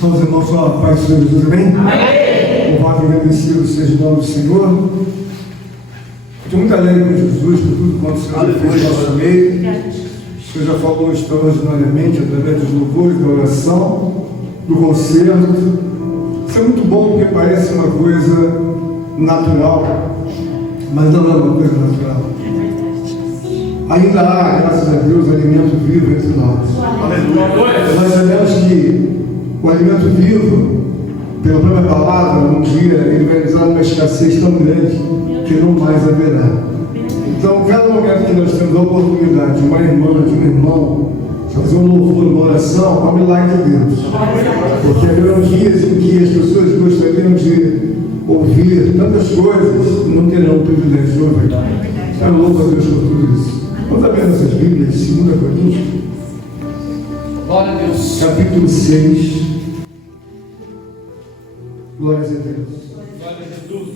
Todos os irmãos, só a paz do Senhor Jesus, amém? Amém! Louvado e agradecido seja o nome do Senhor. Estou muito alegre com Jesus, por tudo quanto o Senhor fez no nosso meio. O Senhor já falou extraordinariamente através dos louvores, da oração, do concerto. Isso é muito bom porque parece uma coisa natural, mas não é uma coisa natural. Ainda há, graças a Deus, alimento vivo entre nós. Nós sabemos que o alimento vivo, pela própria palavra, um dia ele vai entrar numa escassez tão grande que não mais haverá. Então, cada momento que nós temos a oportunidade de uma irmã, de um irmão, fazer um louvor, uma oração, é um milagre de Deus. Porque haverão dias em que as pessoas gostariam de ouvir tantas coisas e não terão o privilégio de ouvir. Eu louvo a Deus por tudo isso. Vamos abrir nossas Bíblias, 2 Coríntios. Glória a Deus. Capítulo 6. Glórias a Deus. Glória a Jesus.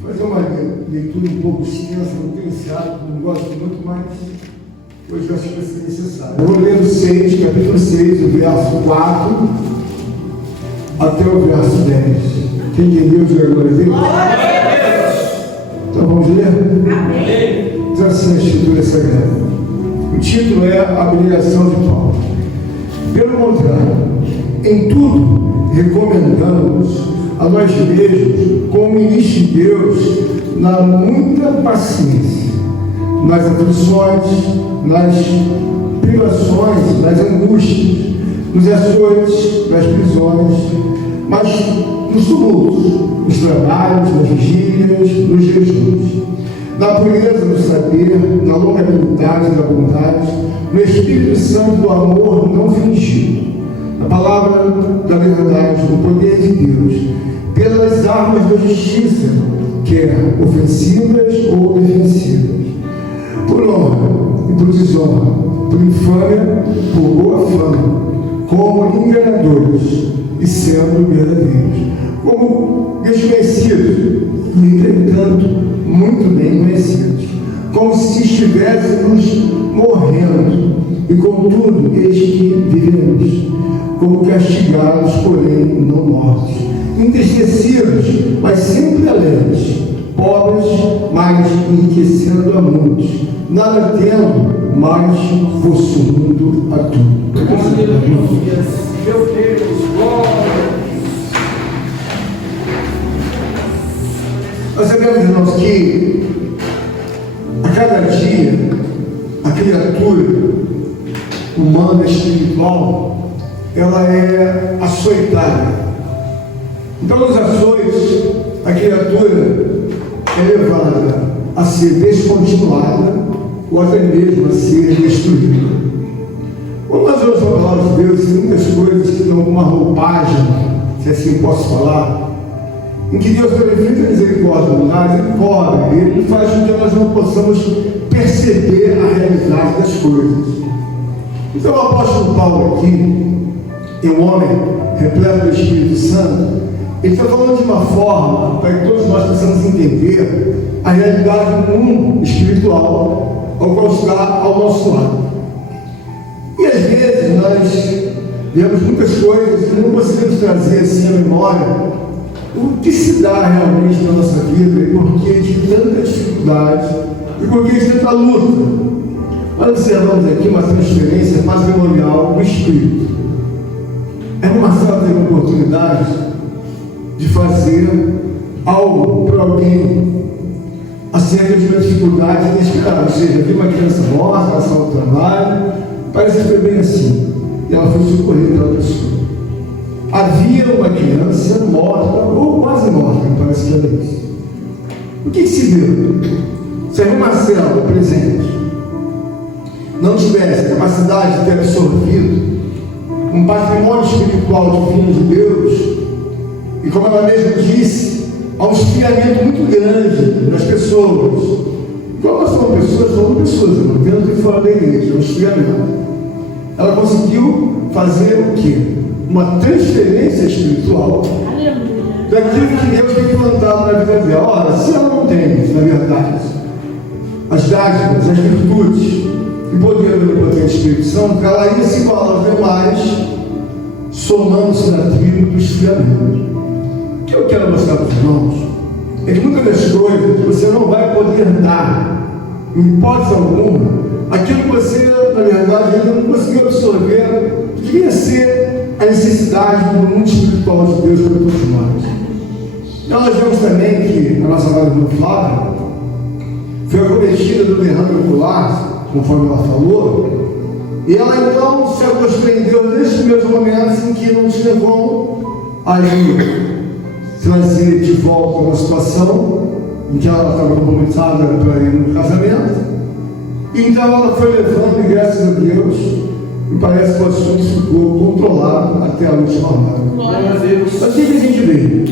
Vou fazer uma leitura um pouco extensa, não tenho esse hábito, não gosto muito, mas hoje eu acho que vai ser necessário. Eu vou ler o 6, capítulo 6, o verso 4 até o verso 10. Quem entendeu, diga glória a Deus. Glória a Deus. Então vamos ler? Amém. Diz assim a Escritura Sagrada. O título é A Abnegação de Paulo. Pelo contrário, em tudo recomendamos a nós mesmos, como ministros de Deus, na muita paciência, nas aflições, nas privações, nas angústias, nos açoites, nas prisões, mas nos tumultos, nos trabalhos, nas vigílias, nos jejuns, na pureza do saber, na longanimidade da bondade, no Espírito Santo do amor não fingido, na palavra da verdade, no poder de Deus, pelas armas da justiça, quer ofensivas ou defensivas, por honra e por desonra, por infâmia, por boa fama, como enganadores e sendo verdadeiros, como desconhecidos e, entretanto, muito bem conhecidos, como se estivéssemos morrendo, e contudo, eis que vivemos, como castigados, porém não mortos, entristecidos, mas sempre alegres, pobres, mas enriquecendo a muitos, nada tendo, mas possuindo a tudo. Meu Deus, glória. Nós sabemos, irmãos, que a cada dia a criatura humana espiritual ela é açoitada. Então, nos açoites, a criatura é levada a ser descontinuada ou até mesmo a ser destruída. Quando nós vamos a palavra de Deus, tem muitas coisas que dão uma roupagem, se assim posso falar, em que Deus tem infinita misericórdia, Ele cobre, Ele faz com que nós não possamos perceber a realidade das coisas. Então o apóstolo Paulo aqui, é um homem repleto do Espírito Santo, ele está falando de uma forma para que todos nós possamos entender a realidade do mundo espiritual ao qual está ao nosso lado. E às vezes nós vemos muitas coisas que não conseguimos trazer assim à memória o que se dá realmente na nossa vida e por que de tanta dificuldade e por que de tanta luta. Nós observamos aqui uma transferência patrimonial do Espírito. É uma Marcelo teve a oportunidade de fazer algo para alguém acerca de uma dificuldade inesperada. Ou seja, havia uma criança morta, ela saiu do trabalho, parece que foi bem assim. E ela foi socorrida pela pessoa. Havia uma criança morta, ou quase morta, parece que era isso. O que se deu? Se a irmã Marcela, presente, não tivesse capacidade de ter absorvido um patrimônio espiritual divino de Deus, e como ela mesma disse, há um esfriamento muito grande nas pessoas. Quando nós somos pessoas, dentro e fora da igreja, um esfriamento. Ela conseguiu fazer o quê? Uma transferência espiritual daquilo que Deus tem plantado na vida dela. Ora, se ela não tem, na verdade, as dádivas, as virtudes e poder do Espírito Santo, ela ia se igualar aos demais somando-se na tribo dos fiamentos. O que eu quero mostrar para os irmãos é que muitas das coisas você não vai poder dar, em hipótese alguma, aquilo que você, na verdade, ainda não conseguiu absorver, que devia ser a necessidade do mundo espiritual de Deus para todos nós. Então nós vemos também que a nossa amada irmã Flávia foi acometida do derrame ocular, conforme ela falou, e ela então se acostumou em Deus nesses primeiros momentos em que não tinha como agir, trazer de volta uma situação em que ela estava comprometida para ir no casamento. Então ela foi levando, e graças a Deus, e parece que o assunto ficou controlado até a última hora. Mas o que a gente vê?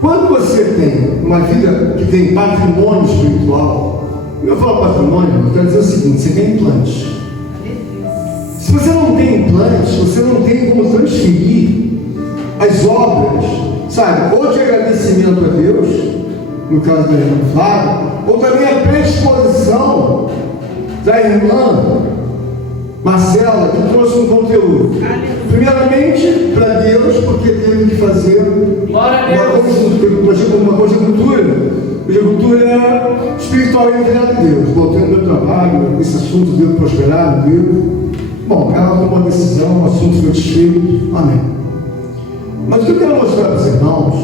Quando você tem uma vida que tem patrimônio espiritual, eu falo patrimônio, eu quero dizer o seguinte: você tem implantes. Se você não tem implantes, você não tem como transferir as obras, sabe, ou de agradecimento a Deus, no caso da irmã Flávia, ou também a predisposição da irmã Marcela, que trouxe um conteúdo. Primeiramente, para Deus, porque teve que fazer uma conjuntura espiritual entre ela e Deus. Voltando meu trabalho, esse assunto deu prosperar, Deus. Bom, ela tomou uma decisão, o assunto foi desfeito. Amém. Mas o que eu quero mostrar para os irmãos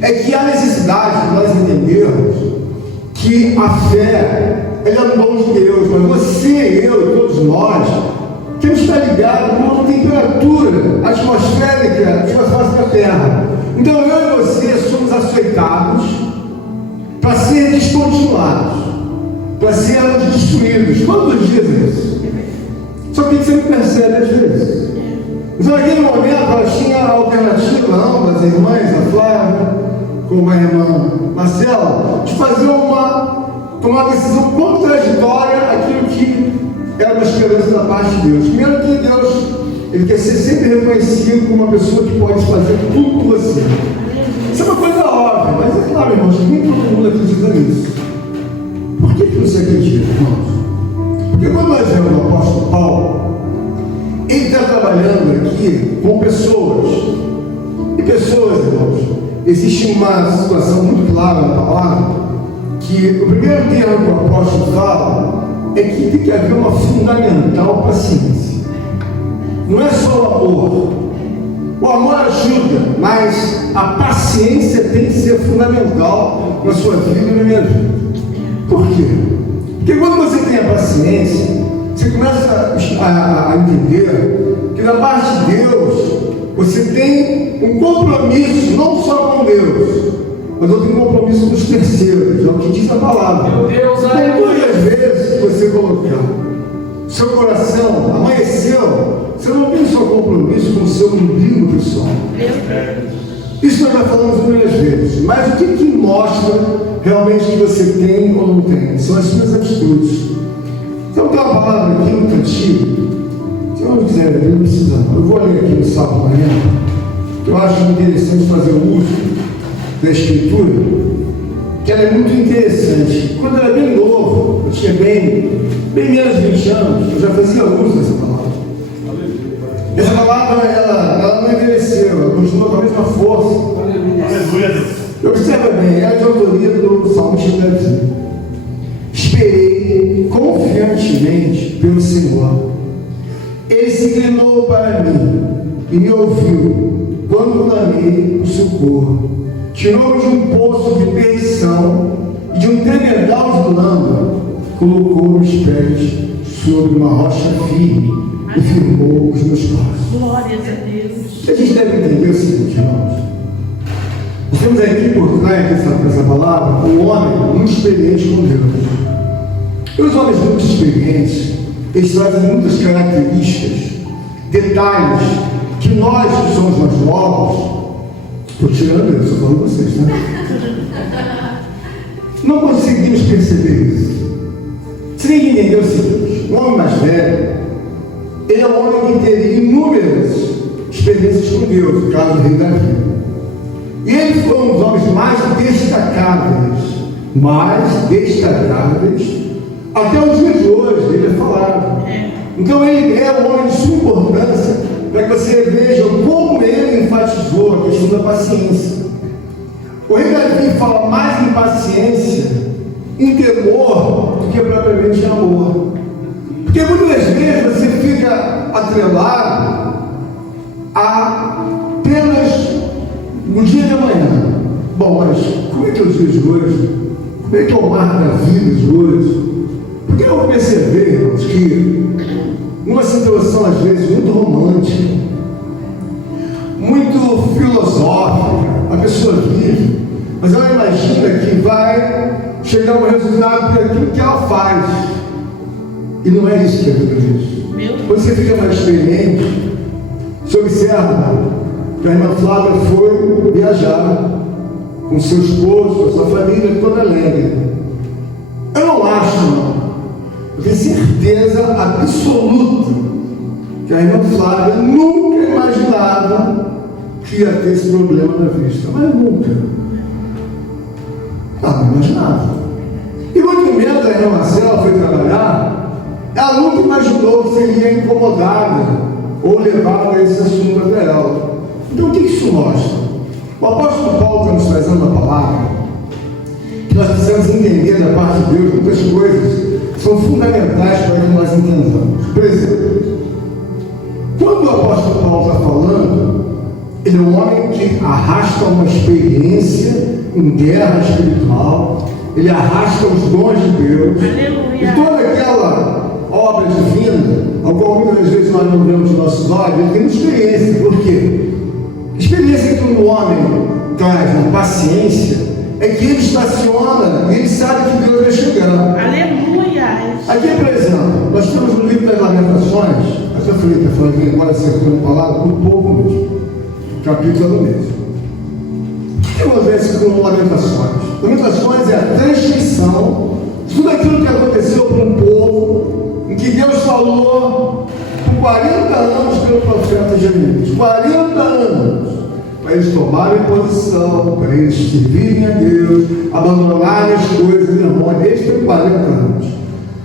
é que há necessidade de nós entendermos que a fé, ela é um dom de Deus, mas você, eu e todos nós temos que estar ligados com a temperatura atmosférica de uma face da Terra. Então eu e você somos açoitados para ser descontinuados, para sermos destruídos. Quantos dias é isso? Só que você não percebe às vezes. Então naquele momento ela tinha a alternativa, ambas as irmãs, a Flávia, como a irmã Marcela, de fazer tomar uma decisão contraditória àquilo que era uma esperança da parte de Deus. Primeiro que Deus, Ele quer ser sempre reconhecido como uma pessoa que pode fazer tudo por você. Isso é uma coisa óbvia, mas é claro, irmãos, nem todo mundo acredita nisso. Por que você acredita, irmãos? Porque quando nós vemos o apóstolo Paulo, ele está trabalhando aqui com pessoas. E pessoas, irmãos, existe uma situação muito clara na palavra, que o primeiro termo que o apóstolo fala é que tem que haver uma fundamental paciência. Não é só o amor. O amor ajuda, mas a paciência tem que ser fundamental na sua vida e na minha vida. Por quê? Porque quando você tem a paciência, você começa a entender que da parte de Deus você tem um compromisso não só com Deus, mas eu tenho um compromisso com os terceiros, é o que diz a palavra. Meu Deus, todas as vezes que você colocar seu coração amanheceu, você não tem só compromisso com o seu umbigo pessoal. Isso nós já falamos muitas vezes, mas o que mostra realmente que você tem ou não tem? São as suas atitudes. Então tem uma palavra aqui no cantinho, se eu não quiser ler, não precisa não. Eu vou ler aqui no Salmo amanhã, que eu acho interessante fazer o uso da Escritura, que ela é muito interessante. Quando eu era bem novo, eu tinha bem menos de 20 anos, eu já fazia uso dessa palavra. Essa palavra, ela não envelheceu, ela continua com a mesma força. Observa bem, é a autoria do Salmista Davi. Esperei confiantemente pelo Senhor. Ele se inclinou para mim e me ouviu quando clamei o socorro. Tirou-me de um poço de perdição e de um tremedal de lama, colocou meus pés sobre uma rocha firme e firmou os meus passos. Glórias a Deus. A gente deve entender o seguinte, irmãos. Nós temos aqui por trás dessa palavra um homem muito experiente com Deus. E os homens muito experientes, eles trazem muitas características, detalhes, que nós que somos mais novos, estou tirando eu, estou falando vocês, né? Não conseguimos perceber isso. Você tem que entender o seguinte: o homem mais velho, ele é um homem que teve inúmeras experiências com Deus, no caso do rei Davi. E ele foi um dos homens mais destacáveis, até os dias de hoje, ele é falado. Então ele é um homem de suma importância para que você veja como ele enfatizou a questão da paciência. O rei Davi fala mais em paciência, em temor, do que propriamente em amor. Porque muitas vezes você fica atrelado apenas no dia de amanhã. Bom, mas como é que é o dia de hoje? Como é que é o mar da vida de hoje? Porque eu percebi, irmãos, que numa situação às vezes muito romântica, muito filosófica, a pessoa vive, mas ela imagina que vai chegar a um resultado por aquilo que ela faz. E não é isso que a Bíblia diz. Quando você fica mais experiente, você observa que a irmã Flávia foi viajar com seu esposo, com sua família, toda alegre. Eu não acho, não. Eu tenho certeza absoluta que a irmã Flávia nunca imaginava que ia ter esse problema na vista. Mas nunca. Ela não imaginava. E muito menos a irmã Marcela foi trabalhar, ela nunca imaginou que seria incomodada ou levada a esse assunto até ela. Então o que isso mostra? O apóstolo Paulo está nos trazendo uma palavra que nós precisamos entender da parte de Deus. Muitas coisas são fundamentais para que nós entendamos. Por exemplo, quando o apóstolo Paulo está falando, ele é um homem que arrasta uma experiência em guerra espiritual, ele arrasta os dons de Deus. Aleluia. E toda aquela obra divina, a qual muitas vezes nós não vemos nos nossos olhos, ele tem uma experiência. Por quê? A experiência que um homem traz na paciência é que ele estaciona e ele sabe que Deus vai chegar. Aleluia. Aqui, por exemplo, nós temos no livro das Lamentações, até falei que agora acertando palavra, um pouco mesmo, capítulo do mesmo. O que acontece com Lamentações? Lamentações é a transcrição de tudo aquilo que aconteceu com um povo, em que Deus falou por 40 anos pelo profeta Jeremias. 40 anos para eles tomarem posição, para eles servirem a Deus, abandonarem as coisas demônios. Eles têm 40 anos.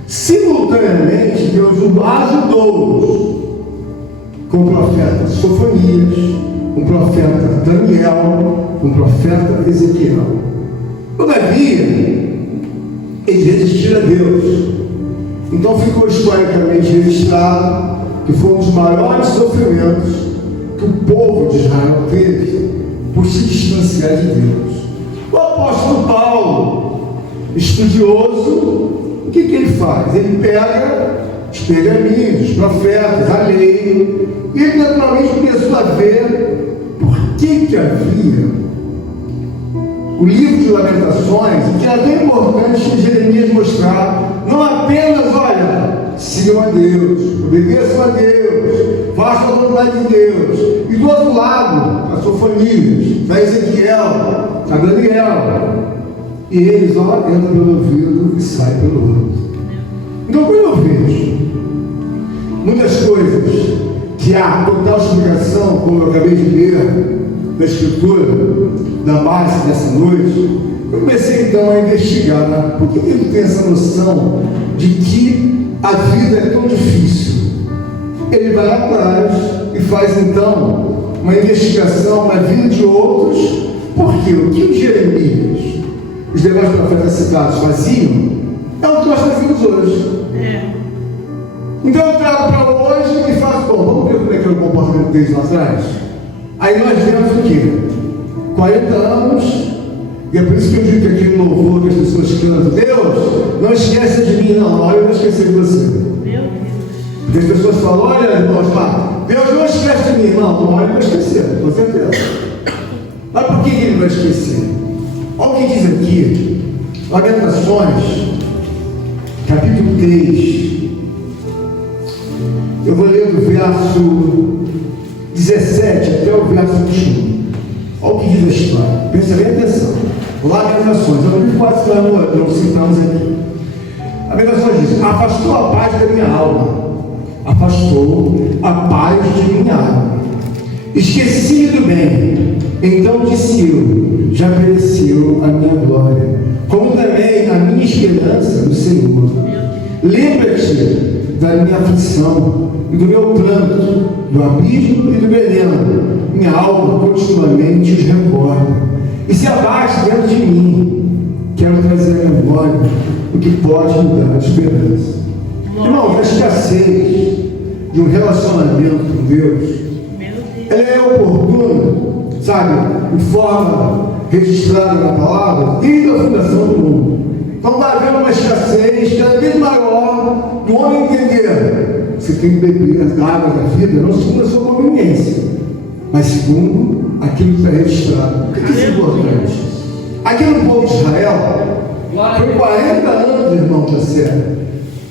Simultaneamente, Deus os ajudou com o profeta Sofonias, com o profeta Daniel, com o profeta Ezequiel. Todavia, eles resistiram a Deus. Então ficou historicamente registrado que foi um dos maiores sofrimentos que o povo de Israel teve por se distanciar de Deus. O apóstolo Paulo, estudioso, o que ele faz? Ele pega os pergaminhos, os profetas, a lei, e ele naturalmente começou a ver por que havia o livro de Lamentações, que era tão importante que Jeremias mostrar, não apenas, olha, sigam a Deus, obedeçam a Deus, façam a vontade de Deus, e do outro lado, a Sofonias, da Ezequiel, a Daniel, e eles, ó, entram pelo ouvido e saem pelo outro. Então, quando eu vejo muitas coisas que há total explicação, como eu acabei de ler da Escritura, da base dessa noite, eu comecei então a investigar, né? Por que ele tem essa noção de que a vida é tão difícil? Ele vai atrás e faz então uma investigação na vida de outros. Por quê? O que os Jeremias, os demais profetas citados faziam, é o que nós fazemos hoje. Então eu trago para hoje e faço, bom, vamos ver como é que era o comportamento deles lá atrás? Aí nós vemos o quê? 40 anos, e é por isso que eu digo que aquele louvor que as pessoas cantam, Deus, não esqueça de mim, não, olha, eu não esqueci de você. Porque as pessoas falam, olha, irmãos, Deus não esquece de mim, não, olha, eu vou esquecer, com certeza. Mas por que ele vai esquecer? Olha o que diz aqui, Lamentações, capítulo 3. Eu vou ler do verso 17 até o verso 21. Olha o que diz a história. Presta bem atenção. Lamentações. Eu não vi quase não citamos aqui. A Lamentações diz: afastou a paz da minha alma. Afastou a paz de minha alma. Esqueci do bem. Então disse eu: já pereceu a minha glória, como também a minha esperança no Senhor. Lembra-te da minha aflição e do meu pranto, do abismo e do veneno. Minha alma continuamente os recorda e se abate dentro de mim. Quero trazer à memória o que pode me dar esperança. Irmão, a escassez de um relacionamento com Deus, ela é oportuna, sabe, de forma registrada na palavra, desde a fundação do mundo. Então vai haver uma escassez cada vez maior do homem entender. Você tem que beber a água da vida, não segundo a sua conveniência, mas segundo aquilo que está registrado. O que é importante? Aqui no povo de Israel, foi 40 anos, irmão, da serra.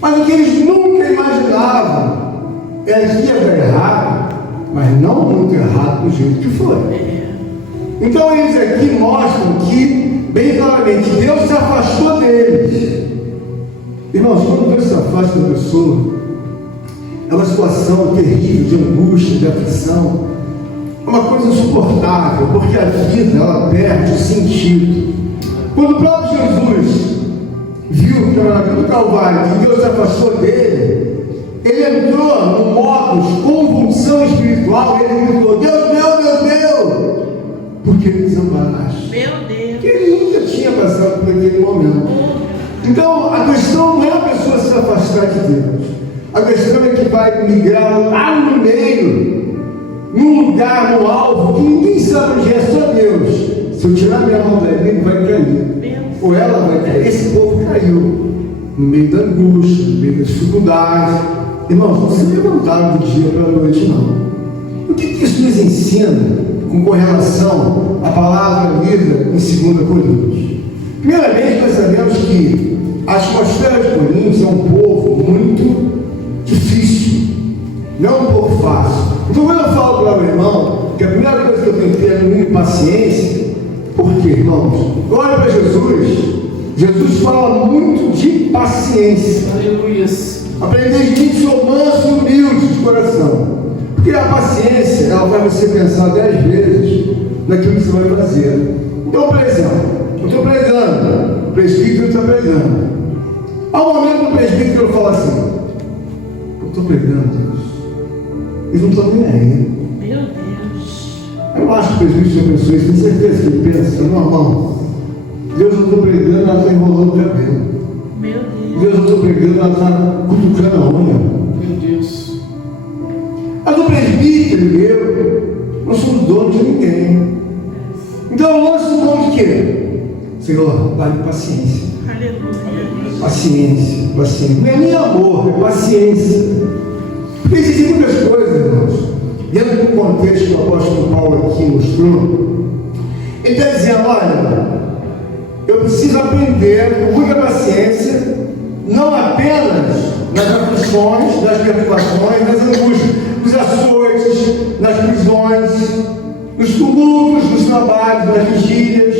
Mas o que eles nunca imaginavam era que ia dar errado, mas não muito errado do jeito que foi. Então eles aqui mostram que, bem claramente, Deus se afastou deles. Irmãos, quando Deus se afasta da pessoa, é uma situação terrível de angústia, de aflição, é uma coisa insuportável, porque a vida ela perde o sentido. Quando o próprio Jesus viu que na cruz do Calvário que Deus se afastou dele, ele entrou no modus convulsão espiritual, ele gritou: Deus meu, meu Deus, por que me desamparaste? Meu Deus. Porque ele nunca tinha passado por aquele momento. Então a questão não é a pessoa se afastar de Deus, a questão é que vai migrar lá no meio, num lugar, no alvo, que ninguém sabe onde é, só Deus. Se eu tirar minha mão dali, ele vai cair, ou ela vai cair. Esse povo caiu no meio da angústia, no meio da dificuldade. Irmãos, não se levantaram do dia para a noite, não. O que isso nos ensina com correlação à palavra lida em 2 Coríntios? Primeiramente, nós sabemos que a atmosfera de Coríntios é um povo muito difícil, não é um povo fácil. Então, quando eu falo para o meu irmão que a primeira coisa que eu tenho que ter é no mínimo paciência, por quê, irmãos? Olha para Jesus. Jesus fala muito de paciência. Aleluia. Aprender de mim que sou manso e humilde de coração. Porque a paciência, ela faz você pensar 10 vezes naquilo que você vai fazer. Então, por exemplo, eu estou pregando, o presbítero está pregando. Há um momento que o presbítero fala assim: eu estou pregando, Deus. Eles não estão nem aí. Meu Deus. Eu acho que o presbítero pensou isso, tenho certeza que ele pensa: não, irmão, Deus, eu estou pregando, ela está enrolando o cabelo. Meu Deus. Deus, eu estou pregando, ela está cutucando a unha. Meu Deus. Mas o presbítero e eu não somos donos de ninguém. Então eu lanço mão de quê? Senhor, dá-me paciência. Aleluia. Paciência, paciência. Não é nem amor, é paciência. Porque existem muitas coisas, irmãos. Dentro do contexto que o apóstolo Paulo aqui mostrou, ele está dizendo: olha, eu preciso aprender com muita paciência, não apenas nas aflições, nas preocupações, nas angústias, nos açoites, nas prisões, nos tumultos, nos trabalhos, nas vigílias,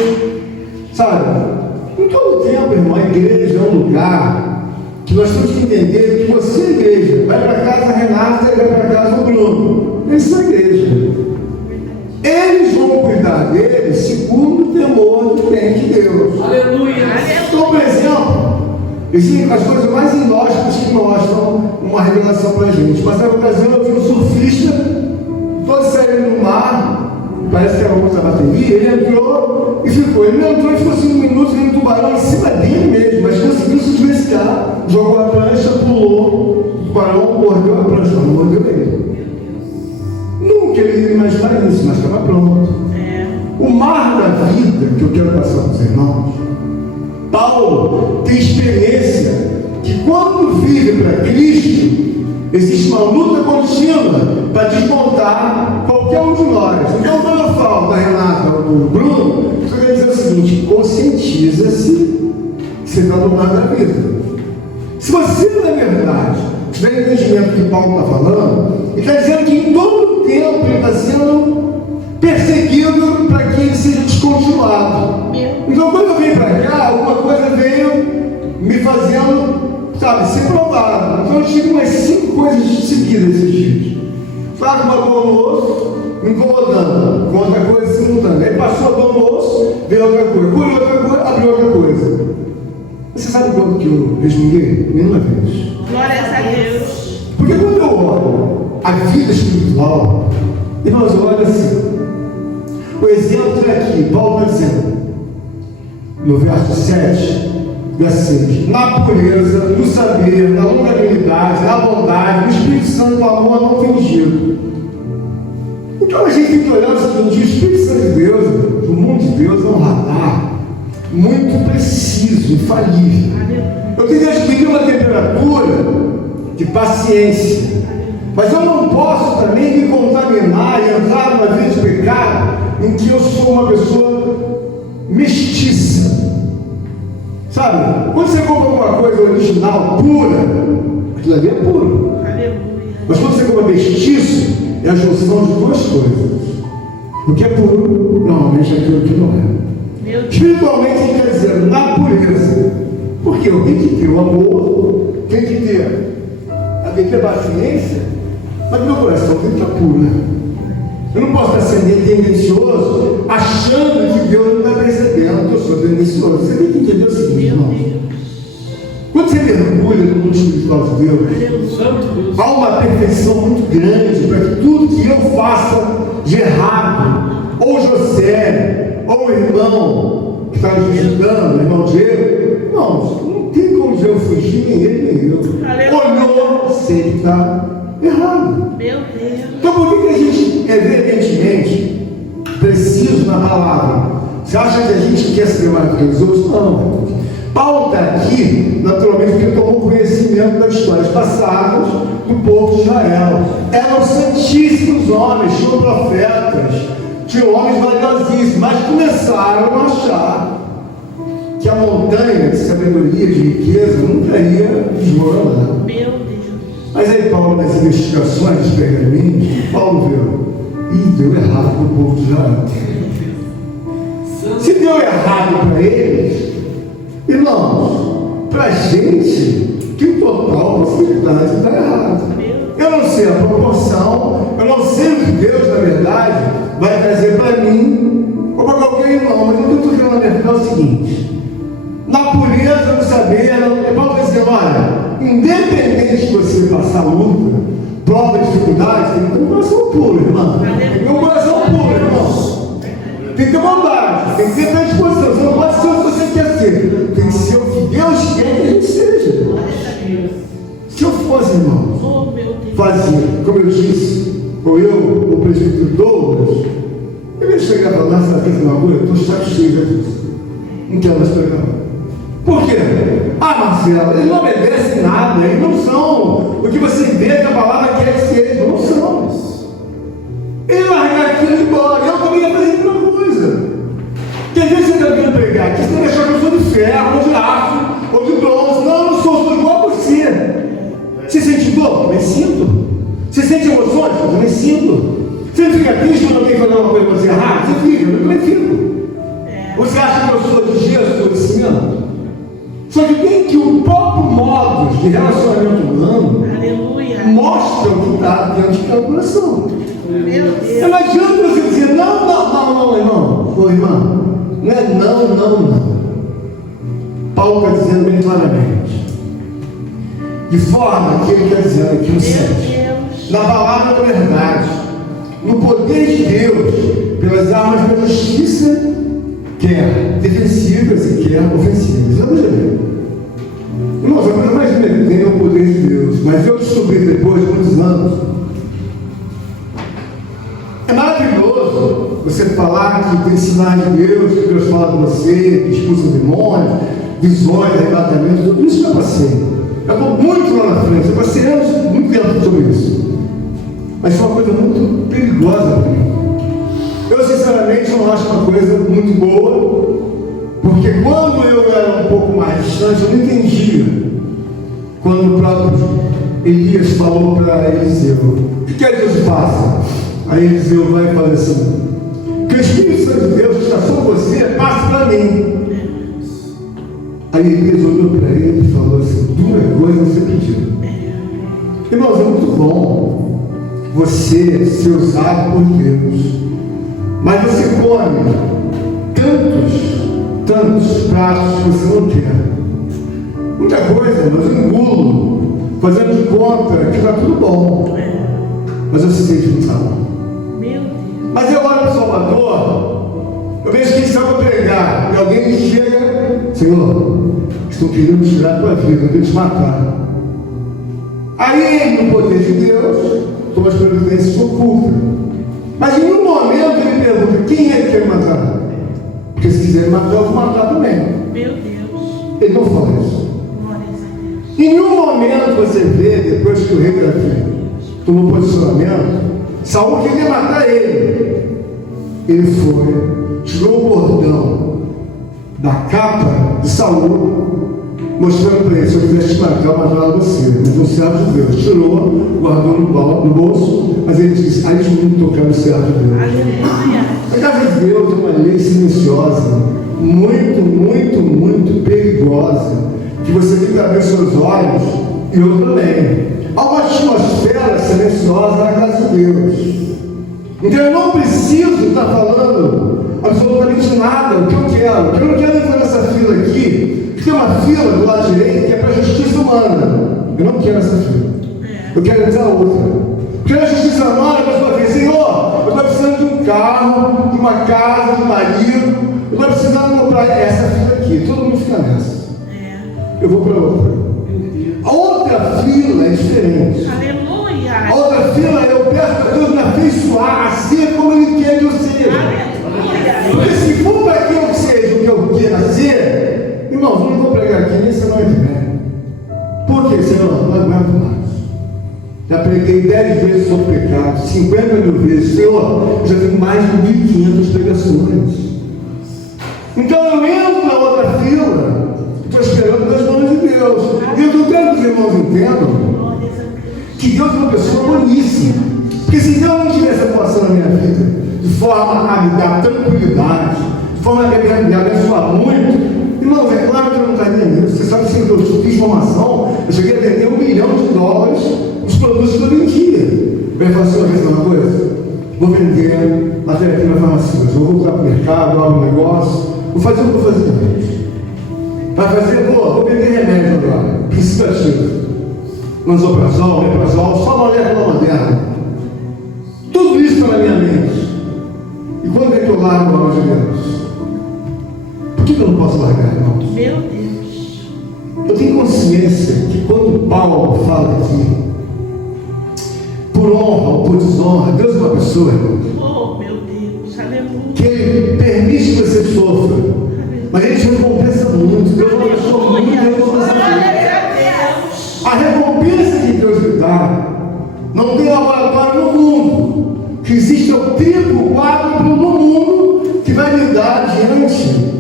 sabe? Em todo tempo, irmão, a igreja é um lugar que nós temos que entender que você, igreja, vai para casa a Renata e vai para casa o Bruno. Eles são a igreja. Eles vão cuidar deles segundo o temor que tem de Deus. Aleluia. Então, por exemplo, existem as coisas mais inóspitas que mostram uma revelação para a gente. Mas na ocasião eu vi um surfista, todo saindo no mar, parece que era uma bateria, ele entrou e ficou. Ele não entrou e ficou 5 minutos, e um tubarão em cima dele mesmo, mas conseguiu se desvencilhar, jogou a prancha, pulou, o tubarão mordeu a prancha, não mordeu ele. Nunca ele ia imaginar isso, mas estava pronto. O mar da vida que eu quero passar para os irmãos, Paulo tem experiência que quando vive para Cristo, existe uma luta contínua para desmontar qualquer um de nós. Então, quando eu falo da Renata ou do Bruno, eu quero dizer o seguinte: conscientiza-se que você está no mar da vida. Se você, na verdade, tiver entendimento do que Paulo está falando, ele está dizendo que em todo o tempo ele está sendo perseguido para que ele seja descontinuado. Então, quando eu vim para cá, alguma coisa veio me fazendo, sabe, ser provado. Então, eu tive umas 5 coisas seguidas esses dias. Sabe, uma dor no osso, me incomodando, com outra coisa simultânea. Aí passou a dor no osso, veio outra coisa, curou outra coisa, abriu outra coisa. Você sabe quando que eu resmunguei? Nenhuma vez. Glória a Deus. Porque quando eu oro a vida espiritual. Irmãos, olha assim, o exemplo é aqui, Paulo está dizendo, no verso 7, verso 6, na pureza, no saber, na longanimidade, na bondade, no Espírito Santo, no amor não fingido. Então a gente tem que olhar o seguinte: o Espírito Santo de Deus, o mundo de Deus, é um radar muito preciso, infalível. Eu tenho que adquirir uma temperatura de paciência, mas eu não posso também me contaminar e entrar numa vida de pecado em que eu sou uma pessoa mestiça. Sabe? Quando você compra alguma coisa original, pura, aquilo ali é puro. Mas quando você compra mestiço, é a junção de duas coisas. O que é puro, normalmente é aquilo que não é. Espiritualmente, quer dizer, na pureza. Porque eu tenho que ter o amor, tenho que ter paciência, mas meu coração tem que estar puro, né? Eu não posso estar sendo tendencioso, achando que Deus não está percebendo que eu sou tendencioso. Você tem que entender o seguinte, irmão. Quando você mergulha no mundo espiritual de Deus, há uma perfeição muito grande para que tudo que eu faça de errado, ou José, ou o irmão que está nos visitando, o irmão Diego, não tem como Deus fugir, nem ele, nem eu. Olhou, sei que está errado. Meu Deus. Então por que a gente, evidentemente, precisa na palavra? Você acha que a gente quer ser mais do que os outros? Não. Paulo está aqui, naturalmente, porque ele tomou conhecimento das histórias passadas do povo de Israel. Eram santíssimos homens, tinham profetas, tinham homens valiosíssimos, mas começaram a achar que a montanha de sabedoria, de riqueza, nunca ia desmoronar. Meu Deus. Mas aí Paulo, nas investigações dos pergaminhos, Paulo viu, deu errado para o povo de Israel. Se deu errado para eles, irmãos, para a gente, que total possibilidade de dar errado. Eu não sei a proporção, eu não sei o que Deus, na verdade, vai trazer para mim ou para qualquer irmão, mas o que eu estou querendo alertar é o seguinte: na pureza do saber, Paulo está dizendo, olha, independente de você passar luta, prova, dificuldade, tem que ter um coração puro, irmão. Tem que ter um coração puro, irmão. Tem que ter bondade, tem que ter predisposição. Você não pode ser o que você quer ser. Tem que ser o que Deus quer que a gente seja. Se eu fosse, irmão, fazia, como eu disse, ou eu, o presbítero Douglas, eu ia chegar para lá, sabe que uma coisa? Eu estou chato cheio disso. Não quero mais pregar. Por quê? Marcelo, eles não obedecem nada, eles não são o que você vê que a palavra quer que sejam, não são. Ele largar aquilo e ir embora. Eu também ia fazer a mesma coisa. Porque às vezes você está vindo pregar aqui, você vai achar que eu sou de ferro, ou de aço, ou de bronze. Não, eu não sou igual a você. Você sente dor? Eu também sinto. Você sente emoções? Eu também sinto. Você fica triste quando alguém fala uma coisa para você errada? Você fica, eu também fico. Você acha que eu sou de gesso, sou de cimento? Só que tem que o próprio modo de relacionamento humano mostra o que está dentro de cada coração. Não adianta você dizer não, irmão. Ô, irmão, não é não. Paulo está dizendo bem claramente. De forma que ele está dizendo aqui no 7. Na palavra da verdade, no poder de Deus, pelas armas da justiça, quer defensivas e quer ofensivas. Vamos ver. Irmãos, a coisa mais evidente é o poder de Deus, mas eu descobri depois de muitos anos. É maravilhoso você falar que tem sinais de Deus, que Deus fala com você, que expulsa demônios, visões, arrebatamentos, tudo isso que eu passei. Eu estou muito lá na frente, eu passei anos muito tempo sobre isso. Mas foi uma coisa muito perigosa para mim. Eu sinceramente não acho uma coisa muito boa, porque quando eu era um pouco mais distante, eu não entendia. Quando o próprio Elias falou para Eliseu, o que quer que Deus faça? Aí Eliseu vai e fala assim, que o Espírito Santo de Deus que está sobre você, passe para mim. Aí Elias olhou para ele e falou assim, dura coisa você pediu. Irmãos, é muito bom você ser usado por Deus, mas você come tantos pratos que você não quer. Muita coisa, mas eu engulo, fazendo de conta que está tudo bom. mas eu sei que não está bom. Meu Deus. Mas eu olho para o Salvador, eu vejo que isso é para pregar, e alguém chega, Senhor, estou querendo tirar a tua vida, eu quero te matar. Aí, no poder de Deus, toma as providências ocultas. Mas em um momento ele pergunta, quem é que quer matar? Porque se quiser matar, eu vou matar também. Meu Deus. Ele não fala isso. Glórias a Deus. Em nenhum momento você vê, depois que o rei Davi tomou posicionamento, Saul queria matar ele. Ele foi, tirou o bordão da capa de Saul, mostrando para ele, se eu quisesse te matar, eu matava você. Mas um servo de Deus tirou, guardou no bolso, mas ele disse, aí não tocar no servo de Deus. Aleluia. A casa de Deus é uma lei silenciosa, muito perigosa, que você tem que abrir seus olhos, e eu também. Há uma atmosfera silenciosa na casa de Deus. Então eu não preciso estar falando absolutamente nada, o que eu quero. Eu não quero entrar nessa fila aqui, porque tem uma fila do lado direito que é para a justiça humana. Eu não quero essa fila. Eu quero entrar outra. Porque a justiça humana, a pessoa diz, Senhor, eu estou precisando de um carro, de uma casa, de um marido, eu estou precisando comprar essa fila aqui. Todo mundo fica nessa. Eu vou para outra. A outra fila é diferente. Aleluia. A outra fila eu peço para Deus me afeiçoar a ser como Ele quer que eu seja. Aleluia. Porque se for para que eu seja o que eu queira ser, irmãos, não vou pregar aqui nem semana que vem. Por quê, Senhor? Não aguento mais. Já preguei 10 vezes sobre pecado, 50 mil vezes. Senhor, eu já tenho mais de 1.500 pregações. Então eu entro na outra fila. Estou esperando das mãos de Deus. E eu estou querendo que os irmãos entendam Glórias a Deus. que Deus é uma pessoa boníssima. Porque se Deus não tivesse atuação na minha vida, de forma a me dar tranquilidade, de forma a me abençoar muito, irmãos, é claro que eu não estaria nisso. Você sabe que se eu fiz formação, eu cheguei a vender $1 milhão os produtos que eu vendia. Eu falei assim, vou uma coisa? Vou vender matéria-prima farmacêutica, vou voltar para o mercado, abrir um negócio, vou fazer o que eu vou fazer também. Vai fazer, vou vender remédio agora, princípio ativo. Lanzoprazol, meprazol, só molécula moderna. Tudo isso está na minha mente. E quando é que eu largo a mão de Deus? Por que eu não posso largar, irmãos? Meu Deus. Eu tenho consciência que quando Paulo fala aqui, por honra ou por desonra, Deus é uma pessoa, irmãos, Oh, meu Deus. Aleluia. que Ele permite que você sofra, mas Ele te recompensa muito. Deus é uma pessoa muito recompensadora. A recompensa que Deus lhe dá, não tem laboratório no mundo, que existe o triplo, quádruplo no mundo, que vai me dar diante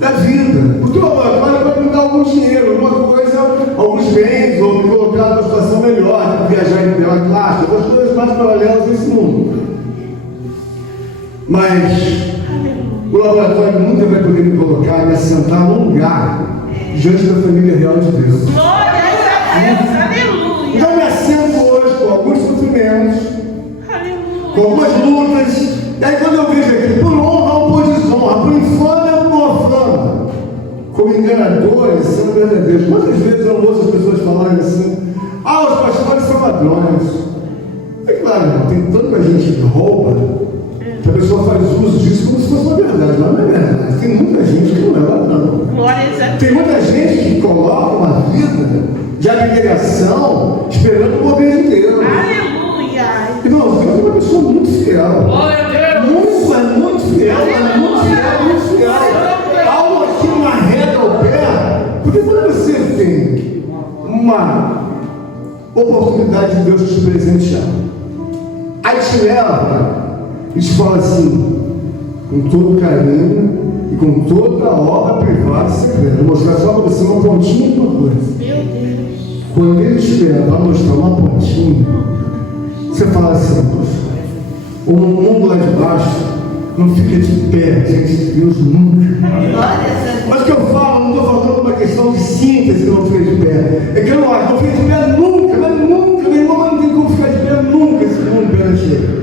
da vida. Porque o laboratório vai me dar algum dinheiro, alguma coisa, alguns bens, ou me colocar numa situação melhor, viajar em primeira classe, algumas coisas mais paralelas nesse mundo. Mas o laboratório nunca vai poder me colocar, me assentar num lugar diante da família real de Deus. Glórias a Deus. Aleluia. Então eu me assento hoje com alguns sofrimentos, com Aleluia. algumas lutas, e aí quando eu vejo aqui, por honra ou por desonra, por infâmia ou por fama, como enganadores, sendo verdadeiros. Quantas vezes eu ouço as pessoas falarem assim, os pastores são ladrões. É claro, irmão, tem tanta gente que rouba, que a pessoa faz uso disso como se fosse uma verdade, mas não é verdade. Tem muita gente que não é ladrão. Glórias a Deus. Tem muita gente que coloca uma vida de abnegação esperando o poder de Deus. Aleluia. Irmão, Deus é uma pessoa muito fiel. Glória a Deus. Muito fiel, muito fiel. Algo aqui uma reta ao pé. Porque quando você tem uma oportunidade de Deus te presentear, aí te leva e te fala assim, com todo carinho e com toda a obra privada e secreta. Vou mostrar só para você uma pontinha de uma coisa. Meu Deus. Quando ele te leva para mostrar uma pontinha, você fala assim, poxa, o mundo lá de baixo não fica de pé, gente de Deus nunca. Glórias a Deus. Mas o que eu falo, não estou falando uma questão de síntese que não fica de pé. É que eu não acho, não fica de pé nunca, mas nunca, meu irmão, não tem como ficar de pé nunca esse mundo perante ele.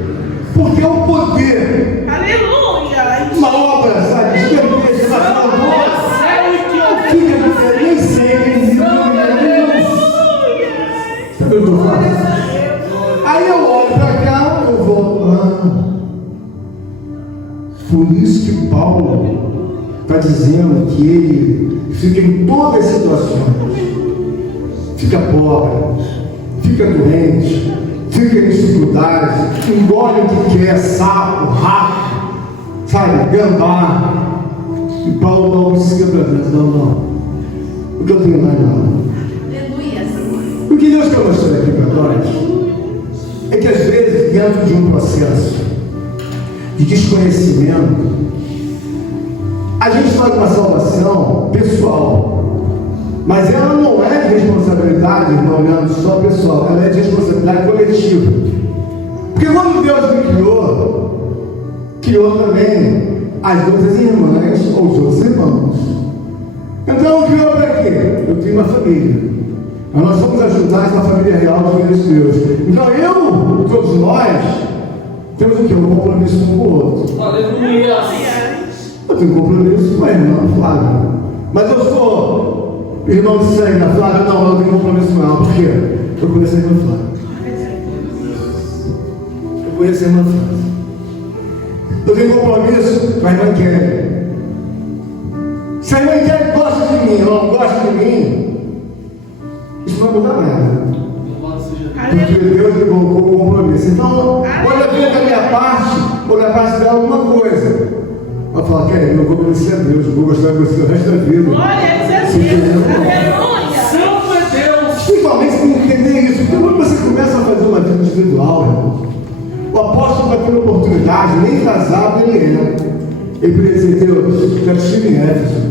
Porque é o poder, Aleluia. uma obra, sabe, de Deus, relacionada com Deus, fica de pé, nem sempre, sabe o que eu estou falando? Aí eu olho para cá, Por isso que Paulo está dizendo que ele fica em todas as situações. Fica pobre, fica doente, fica em dificuldades, engole o que quer, sapo, rato, sabe, gambá. E Paulo não se quebra dentro, não. O que eu tenho mais não. O que Deus quer mostrar aqui para nós é que às vezes, dentro de um processo de desconhecimento, a gente faz uma salvação pessoal, mas ela não é de responsabilidade, irmão Leandro, só pessoal, ela é de responsabilidade coletiva. Porque quando Deus me criou também as outras irmãs ou os outros irmãos. Então criou para quê? Eu tenho uma família. Nós vamos ajudar essa família real dos filhos de Deus. Então todos nós, temos o quê? Um compromisso um com o outro. Aleluia. Eu tenho um compromisso com a irmã Flávia. Mas eu sou irmão de sangue da Flávia? Não, eu tenho um compromisso com ela. Por quê? Eu conheço a irmã Flávia. Eu conheço a irmã Flávia. Eu tenho um compromisso com a irmã Kelly. Se a irmã Kelly gosta de mim ou não gosta de mim, isso não vai mudar nada. Porque Deus me colocou com compromisso. Então, quando eu venho da minha parte, ou da parte dela, alguma coisa, ela fala, Kelly, eu vou obedecer a Deus, eu vou gostar de você o resto da vida. Glória a Deus. Aleluia. Santo é Deus. Principalmente você tem que entender isso. Porque quando você começa a fazer uma vida individual, irmão, o apóstolo vai ter oportunidade, nem casado ele é. Ele poderia dizer, Deus, já estive em Éfeso,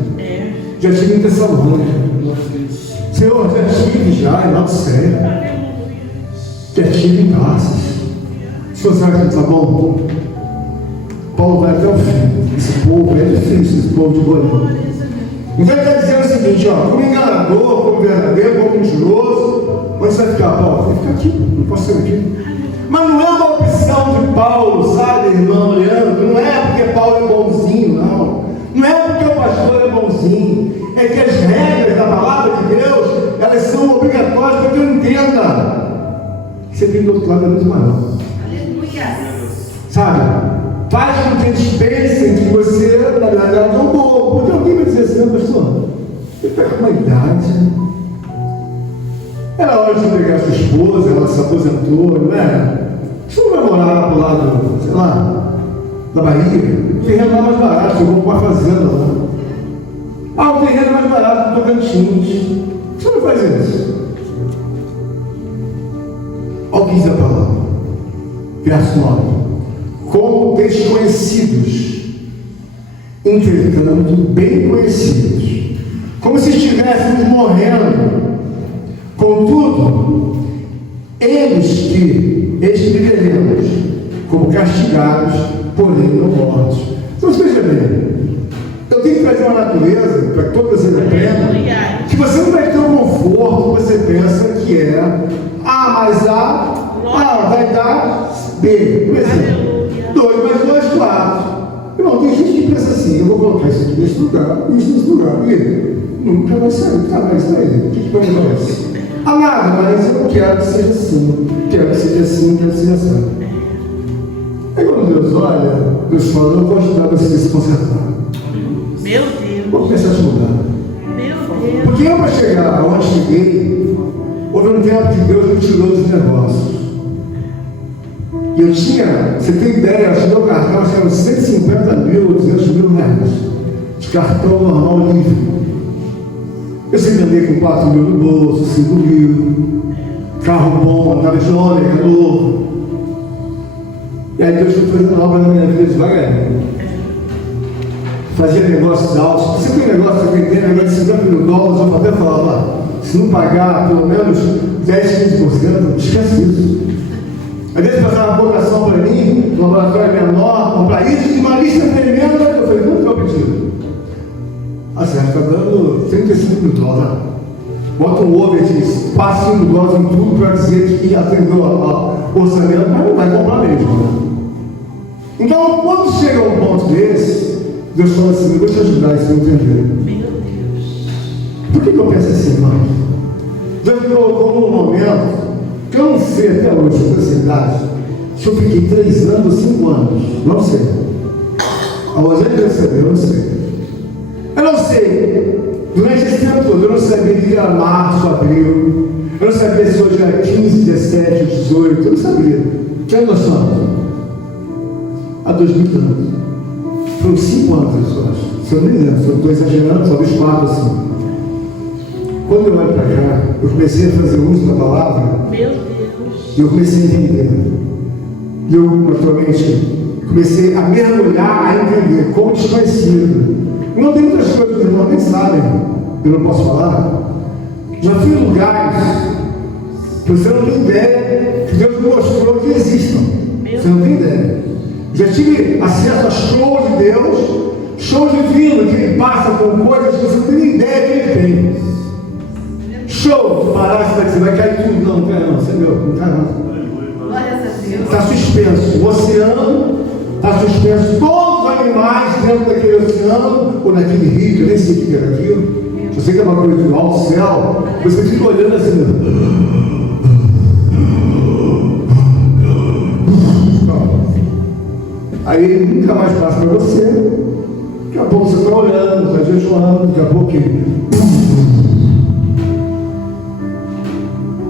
já estive em Tessalônica. Senhor, já estive em Laodiceia, já estive em Tarsis. O Senhor sabe que está bom? Paulo vai até o fim. Esse povo é difícil, esse povo de Goiânia. Então ele está dizendo o seguinte, ó, como enganador, como verdadeiro, como mentiroso, onde você vai ficar, Paulo? Vai ficar aqui, não posso ser aqui. Mas não é uma opção de Paulo, sabe, irmão Leandro? Não é porque Paulo é bonzinho, não. Não é porque o pastor é bonzinho. É que as regras da palavra de Deus, elas são obrigatórias para que eu entenda. Você tem do outro lado é muito maior. Aleluia. Sabe? Faz com que eles pensem que você, na verdade, é um bobo. Porque alguém vai dizer assim, pastor, você está com uma idade. Era hora de pegar sua esposa, ela se aposentou, não é? Você não vai morar pro lado, sei lá, da Bahia? O terreno lá mais barato, eu vou para uma fazenda lá. O terreno mais barato do Tocantins. Você não faz isso. Olha o que diz a palavra. Verso 9. Como desconhecidos, entretanto bem conhecidos, como se estivéssemos morrendo. Contudo, eles que viveremos como castigados, porém não mortos. Então veja bem, eu tenho que trazer uma natureza para que todos eles aprendam que você não vai ter um conforto que você pensa que é A mais A vai dar B. Por exemplo, 2 mais 2, 4. Irmão, tem gente que pensa assim, eu vou colocar isso aqui nesse lugar, isso nesse lugar, e nunca vai sair, nunca vai sair. O que vai acontecer? Amado, mas eu quero que seja assim, quero que seja assim, quero que seja assim. Aí quando Deus olha, Deus fala, eu vou ajudar você a se consertar. Meu Deus. Vou começar a te mudar. Meu Deus. Porque eu, para chegar aonde cheguei, houve um tempo que Deus me tirou dos negócios. E eu tinha, você tem ideia, acho que meu cartão tinha 150 mil, 200 mil reais de cartão normal livre. Eu sempre andei com 4 mil no bolso, 5 mil, carro bom, andava de ômega, novo. E aí Deus foi fazendo obra na minha vida devagarinho. Fazia negócios altos. Você tem negócio que tem negócio de 50 mil dólares, eu até falava, se não pagar pelo menos 10, 15%, esquece isso. Às vezes passava uma cotação para mim, um laboratório menor, comprar isso, de uma lista tremenda, eu falei, quanto que é o pedido? Certo, está dando 35 mil dólares. Bota um over de passa 5 dólares em tudo para dizer que atendeu o orçamento, mas não vai comprar mesmo. Né? Então, quando chega a um ponto desse, Deus fala assim, eu vou te ajudar a se entender. Meu Deus. Por que eu penso assim, irmão? Deus me colocou num momento que eu não sei até hoje, com essa idade, se eu fiquei 3 anos ou 5 anos, não sei. A Rosane percebeu, eu não sei. Eu não sei. Durante esse tempo todo, eu não sabia que era março, abril. Eu não sabia se hoje era 15, 17, 18. Eu não sabia. Tinha noção? Há 2000 anos. Foram 5 anos, eu acho. Se eu não me lembro, se eu estou exagerando, talvez 4 assim. Quando eu olho para cá, eu comecei a fazer uso da palavra. Meu Deus. E eu comecei a entender. E eu, naturalmente, comecei a mergulhar, a entender como desconhecido. Não tem muitas coisas que os irmãos nem sabem, eu não posso falar. Já fui em lugares que você não tem ideia, que Deus me mostrou que existam. Você não tem ideia. Já tive acesso a shows de Deus, shows divinos, que Ele passa com coisas que você não tem nem ideia que Ele tem. Show, parar, você vai cair tudo. Não, não cai não, você é meu, não cai não. Glórias a Deus. Está suspenso o oceano, está suspenso todos os animais dentro daquele oceano, ou naquele rio, eu nem sei o que era aquilo. Eu sei que é uma coisa do alto céu, você fica olhando assim. Aí nunca mais passa para você. Daqui a pouco você está olhando, está jejuando, daqui a pouco.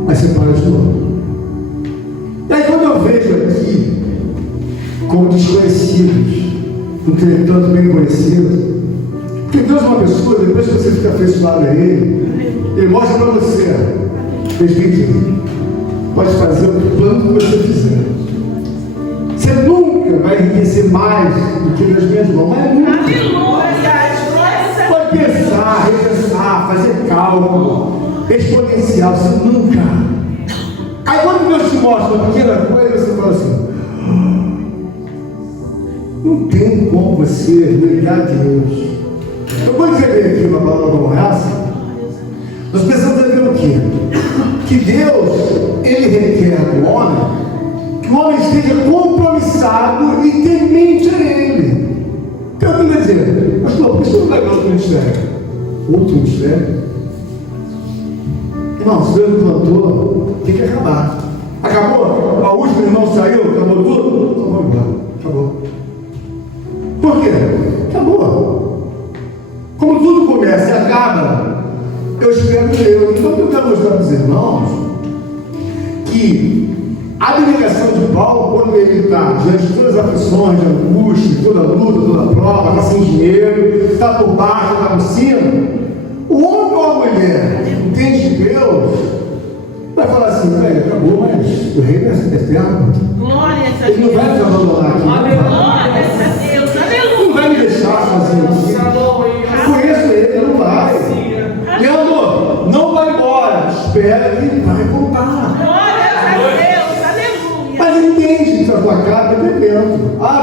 Aí você para de novo. E aí quando eu vejo aqui, como desconhecidos, entretanto bem conhecidos, porque Deus é uma pessoa, depois que você fica afeiçoado a Ele mostra para você, presbítero, pode fazer o plano que você fizer. Você nunca vai enriquecer mais do que nas minhas mãos, mas nunca. Aleluia. Pode pensar, repensar, fazer cálculo, exponencial, você nunca. Aí quando Deus te mostra uma pequena coisa, você fala assim, não tem como você negar a Deus. Então quando você vem aqui uma palavra como essa, nós precisamos entender o quê? Que Deus, Ele requer do homem, que o homem esteja compromissado e temente a Ele. Então eu quero dizer, pastor, por que você não vai ver outro ministério? Outro ministério? Irmão, se Deus não plantou, tem que acabar. Acabou? A última irmão saiu, acabou tudo? Então vamos embora. Acabou. Por quê? Acabou. Como tudo começa e acaba, eu espero que Deus. Então eu quero mostrar para os irmãos que a abnegação de Paulo, quando ele está diante de todas as aflições, de angústia, toda luta, toda prova, está sem dinheiro, está por baixo, está por cima, o homem ou a mulher entende de Deus, vai falar assim, velho, acabou, mas o reino é eterno. Glórias a Ele não vai Deus. te abandonar aqui. Glórias a Deus. Não vai me deixar sozinho aqui. Conheço ele, não vai. Leandro, não vai embora. Espera que ele vai voltar. Glórias a Deus. Aleluia. Mas entende que a tua casa é dentro.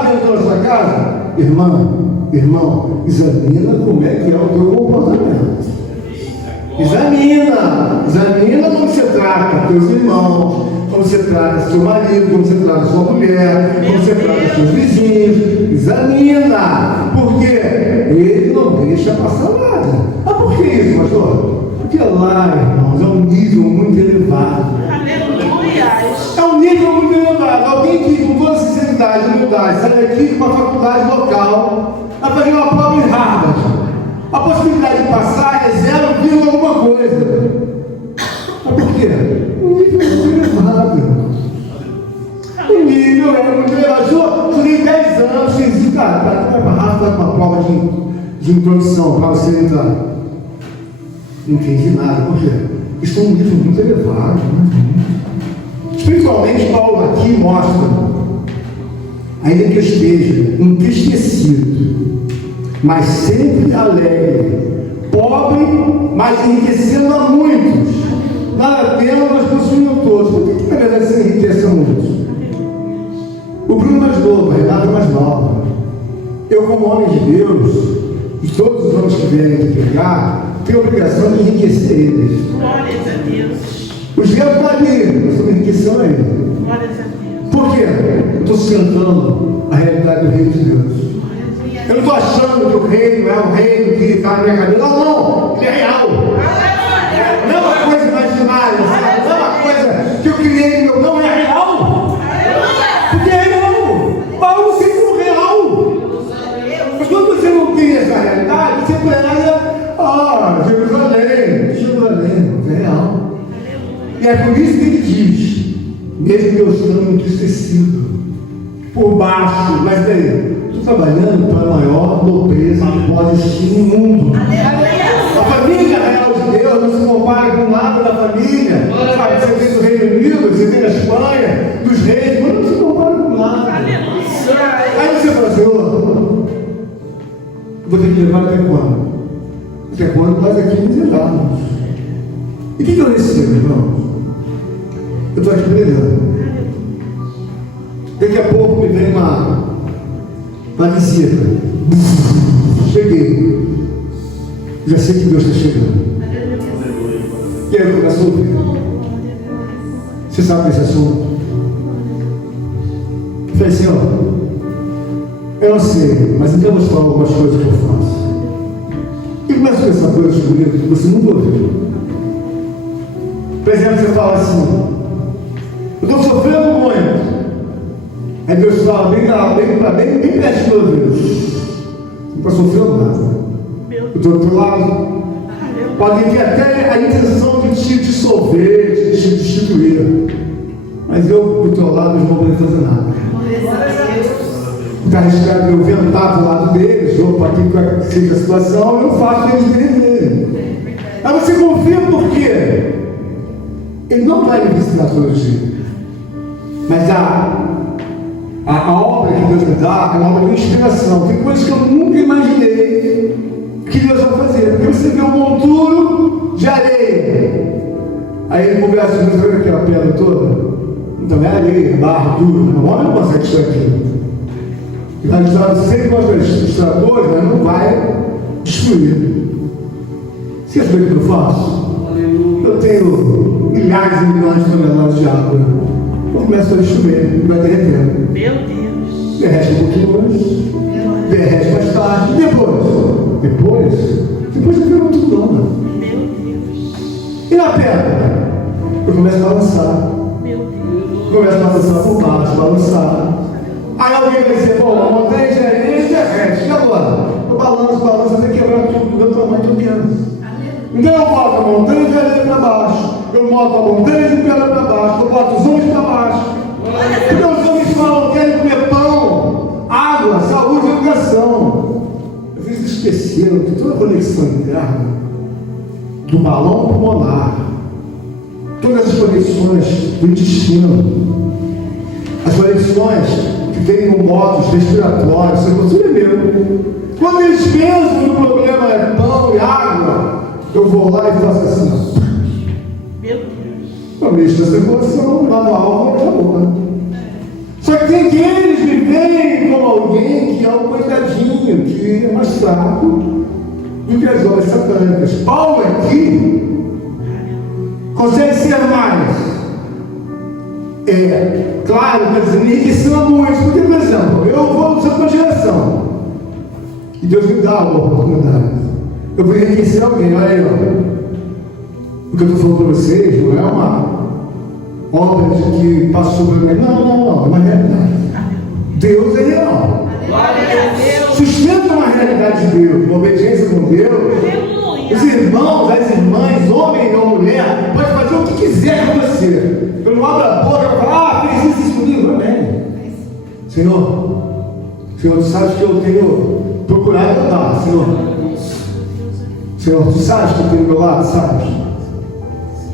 Dentro da sua casa, irmão, examina como é que é o teu comportamento. Examina como você trata teus irmãos, como você trata seu marido, como você trata sua mulher, como você trata seus vizinhos. Examina, porque ele não deixa passar nada. Por que isso, pastor? Porque lá, irmãos, é um nível muito elevado. Aleluia. É um nível muito elevado. Alguém que, com toda sinceridade e humildade, sai daqui com uma faculdade local, vai fazer uma prova em Harvard. A possibilidade de passar é 0, alguma coisa. Mas por quê? O nível é muito elevado. O nível é muito elevado. Eu tenho 10 anos, você diz, cara, vai para Harvard, uma prova de introdução para você entrar. Não entendi nada. Por quê? Isso é um nível muito elevado. Espiritualmente, Paulo aqui mostra, ainda que eu esteja entristecido, mas sempre alegre, pobre, mas enriquecendo a muitos. Nada temos, mas possuímos todos. Por que na verdade se enriquece a muitos? O Bruno mais novo, a Renata mais nova. Eu, como homem de Deus, e todos os homens que vierem aqui pregar, tenho a obrigação de enriquecer eles. Glórias a Deus. Os velhos estão ali, nós estamos enriquecendo a eles. Glórias a Deus. Por quê? Eu estou sustentando a realidade do reino de Deus. Eu não estou achando que o reino é um reino que está na minha cabeça. Não, ele é real. Não é uma coisa imaginária, sabe? Não é uma coisa que eu criei, não é real. Porque é real. Paulo sempre foi real. É por isso que ele diz, mesmo eu estando entristecido, por baixo, mas daí, estou trabalhando para a maior nobreza que pode existir no mundo. A família real de Deus não se compara com nada da família. Sabe, você vem do Reino Unido, você vem da Espanha, dos reis, mas não se compara com nada. Aí você fala, Senhor, vou ter que levar até quando? Até quando nós aqui miseráveis. E o que eu recebo, irmão? Eu estou aqui pregando. Daqui a pouco me vem uma visita. Cheguei. Já sei que Deus está chegando. E aí eu começo a ouvir. Você sabe desse assunto? Eu falei, Senhor, eu não sei, mas então eu vou te falar algumas coisas que eu faço. E começo a pensar coisas bonitas que você nunca ouviu. Por exemplo, você fala assim, eu estou sofrendo muito. Aí Deus fala bem perto do ouvido. Não está sofrendo nada. Eu estou do outro lado. Pode vir até a intenção de te dissolver, de te destituir. Mas eu, do teu lado, não vou poder fazer nada. Está arriscado eu ventar do lado deles, ou para que seja a situação, eu faço eles verem. Aí você confia por quê? Ele não vai me visitar todo dia. Mas a obra que Deus me dá é uma obra de inspiração. Tem coisas que eu nunca imaginei que Deus vai fazer. Porque você vê um monturo de areia. Aí ele conversa com Deus, aquela pedra toda. Então é areia, barro, tudo. O homem não consegue isso aqui. E nós usamos sempre contra os tratores, mas não vai destruir. Você sabe o que eu faço? Eu tenho milhares e milhões de toneladas de água. Eu começo a destruir, vai derretendo. Meu Deus. Derrete um pouquinho mais, derrete mais tarde. Depois eu pego tudo não, né? Meu Deus. E na pedra? Eu começo a balançar. Meu Deus. Começo a balançar por baixo, balançar. Aí alguém vai dizer, bom, a montanha de areia derrete. E agora? Eu balanço, até quebrar tudo do meu tamanho que eu quero. Então eu boto a montanha de areia para baixo. Eu boto a montanha de pedra para baixo. Eu boto os homens para baixo. Porque os homens falam, querem comer pão, água, saúde e educação. Às vezes esqueceram que toda a conexão interna, do balão pulmonar, todas as conexões do intestino, as conexões que tem no modos respiratórios, isso é meu. Quando eles pensam que o problema é pão e água, eu vou lá e faço assim. Meu Deus. Eu mexo na circulação, lá no alvo, acabou, né? Só que tem que eles me veem como alguém que é um coitadinho, que é mais fraco do que as obras satânicas. Paulo aqui consegue ser mais, claro, mas enriquecendo muito. Porque, por exemplo, eu vou na sua direção e Deus me dá uma oportunidade. Eu vou enriquecer alguém, olha aí, ó. O que eu estou falando para vocês não é uma obra de que passou por mim. Não, é uma realidade. Deus é real. Glória a Deus. Sustenta uma realidade de Deus, uma obediência com Deus. Aleluia. Os irmãos, as irmãs, homem ou mulher, pode fazer o que quiser com você. Eu não abro a boca e falo, fez isso comigo, amém. Senhor, tu sabes que eu tenho procurado andar, Senhor, tu sabes que eu tenho do meu lado, sabes?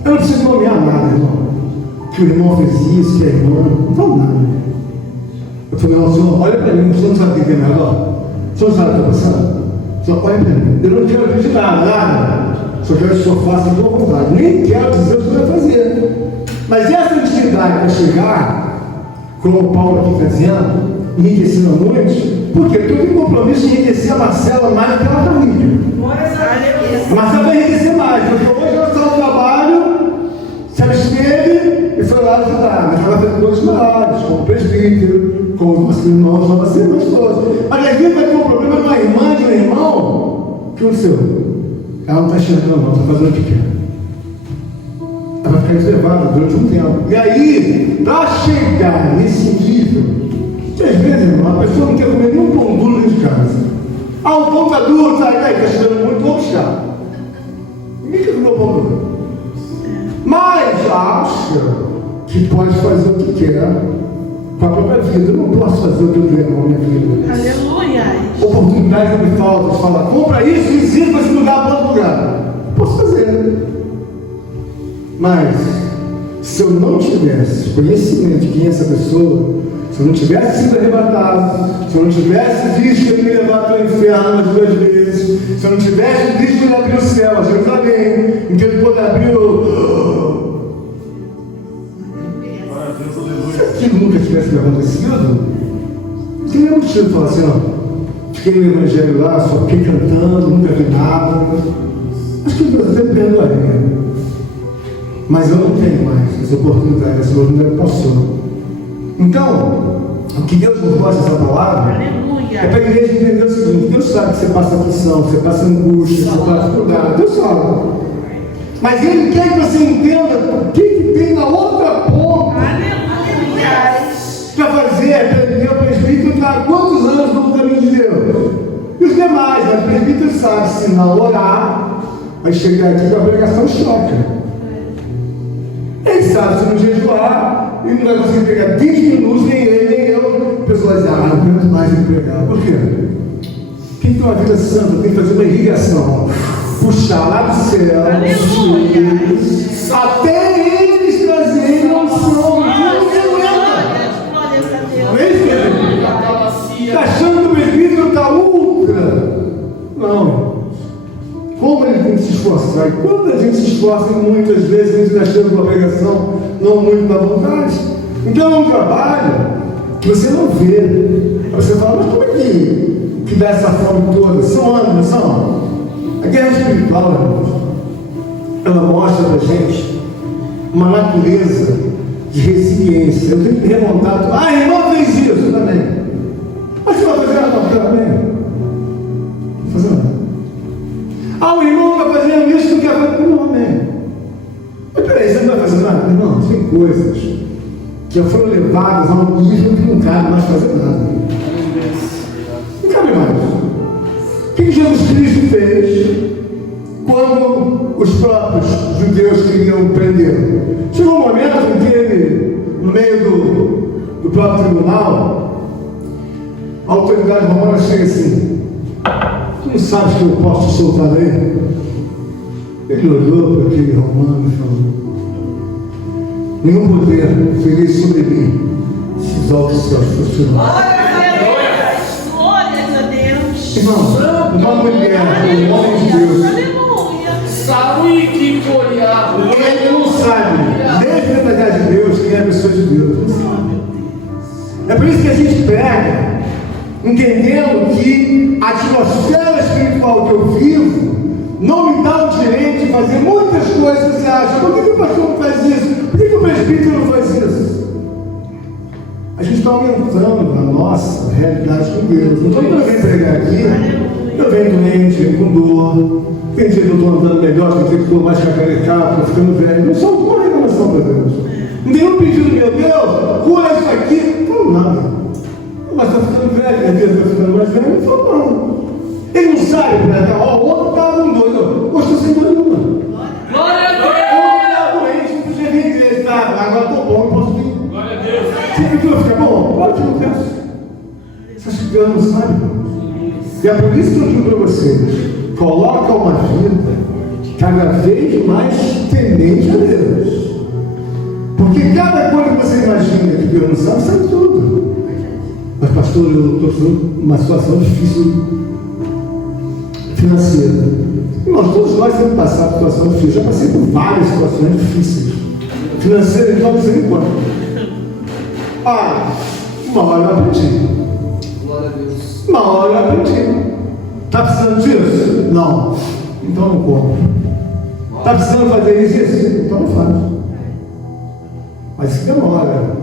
Eu não preciso nomear nada, irmão. Que o irmão fez isso, que a irmã, não falo nada. Eu falei, não, Senhor, olha para mim, o senhor não sabe o que é melhor? O senhor sabe o que está passando? Senhor, olha para mim. Eu não quero pedir nada. Só quero que o senhor faça a tua vontade. Nem quero dizer o que o senhor vai fazer. Mas essa intimidade para chegar, como o Paulo aqui está dizendo, enriquecendo muitos, porque tu tem compromisso de enriquecer a Marcela mais do que ela família. A Marcela vai enriquecer mais, porque hoje ela está no trabalho, se absteve e foi lá ajudar. Mas ela fez coisas maiores, como presbítero, como os irmãos, ela vai ser gostoso. Mas a gente vai ter um problema de uma irmã, de um irmão, que o seu, ela não está enxergando, não, está fazendo o que quer. Ela vai ficar reservada durante um tempo. E aí, para chegar nesse nível, que às vezes, irmão, a pessoa não quer comer nem um pão duro dentro de casa. Ah, o pão está duro, está chegando muito, vou buscar. Ninguém quer comer o pão duro. Mas já que pode fazer o que quer com a própria vida. Eu não posso fazer o que eu quero com a minha vida. Aleluia. Oportunidade não me falta de falar, compra isso, visita esse lugar para outro lugar. Posso fazer. Mas, se eu não tivesse conhecimento de quem é essa pessoa, se eu não tivesse sido arrebatado, se eu não tivesse visto que ele me levar para o inferno umas 2 vezes, se eu não tivesse visto ele abrir o céu, a Jerusalém, em que ele pôde abrir o... Se aquilo nunca tivesse me acontecido, não teria motivo de falar assim, ó, fiquei no evangelho lá, só fiquei cantando, nunca vi nada. Acho que Deus até perdoaria. Mas eu não tenho mais essa oportunidade passou. Então, o que Deus nos mostra essa palavra Aleluia. é para a igreja entender o seguinte: Deus sabe que você passa aflição, você passa angústia, você passa dificuldade, Deus sabe. Mas Ele quer que você entenda o que tem na outra ponta. Aleluia. Para fazer, aprender o presbítero está há quantos anos no caminho de Deus? E os demais, mas o presbítero sabe, se não orar, vai chegar aqui com a pregação choca. Ele sabe, se não jejuar, ele não vai conseguir pegar 20 minutos, nem ele, nem eu. Pessoas dizem, não aguento mais me pregar. Por quê? Quem tem uma vida santa tem que fazer uma irrigação, puxar lá do céu, até eles trazerem a unção. Está achando que o presbítero está ultra? Não. Como ele tem que se esforçar? E quando a gente se esforça, muitas vezes a gente está achando uma pregação não muito da vontade. Então é um trabalho que você não vê. Aí você fala, mas como é que dá essa fome toda? São anos, não são? A guerra espiritual, irmãos, ela mostra para a gente uma natureza de resiliência. Eu tenho que remontar. Ah, irmão fez isso também. Mas você vai fazer nada também? Não fazer nada. Ah, o irmão está fazendo isso, não quer fazer. Não, amém. Mas peraí, você não vai fazer nada? Irmão, tem coisas que já foram levadas a um nível que não cabe mais fazer nada. Não cabe mais. O que Jesus Cristo fez quando os próprios judeus queriam prendê-lo? Chegou um momento em que ele, no meio do próprio tribunal, a autoridade romana chega assim: tu não sabes que eu posso te soltar daí? Ele olhou para aquele romano e falou: nenhum poder feriu sobre mim se os altos céus fossem. Glórias a Deus. Irmão, uma mulher, um homem de Deus, Aleluia. Sabe que olhar. ele não sabe, desde a verdade de Deus, quem é a pessoa de Deus. É por isso que a gente pega, entendendo que a atmosfera espiritual que eu vivo não me dá o direito de fazer muitas coisas que você acha. Por que o pastor não faz isso? Por que o presbítero não faz isso? A gente está aumentando a nossa realidade com Deus. Então, quando eu venho pregar aqui, eu venho doente, venho com dor. Tem dia que eu estou andando melhor, tem dia que eu estou mais cacarecado, estou ficando velho. Não sou uma reclamação para Deus. Não tem um pedido, meu Deus, cura isso aqui. Não, nada. Mas está ficando velho, minha vida está ficando mais velho. Não falou, não. Ele não sabe, né? Ó, o outro estava com dor. Hoje estou sem dor nenhuma. Glória a Deus. Estava doente, não podia vir direito. Agora estou bom, eu posso vir. Glória a Deus. Você pediu ficar bom? Claro que não peço. Você acha que Deus não sabe, irmão? E é por isso que eu digo para vocês: coloca uma vida cada vez mais temente a Deus. Porque cada coisa que você imagina que Deus não sabe tudo. Mas, pastor, eu estou fazendo uma situação difícil financeira. Irmãos, todos nós temos passado por situação difícil. Já passei por várias situações difíceis. Financeira, então, não sei nem quanto. Ah, uma hora eu aprendi. Glória a Deus. Uma hora eu aprendi. Está precisando disso? Não. Então não compro. Está precisando fazer isso? Então não faz. Mas isso demora.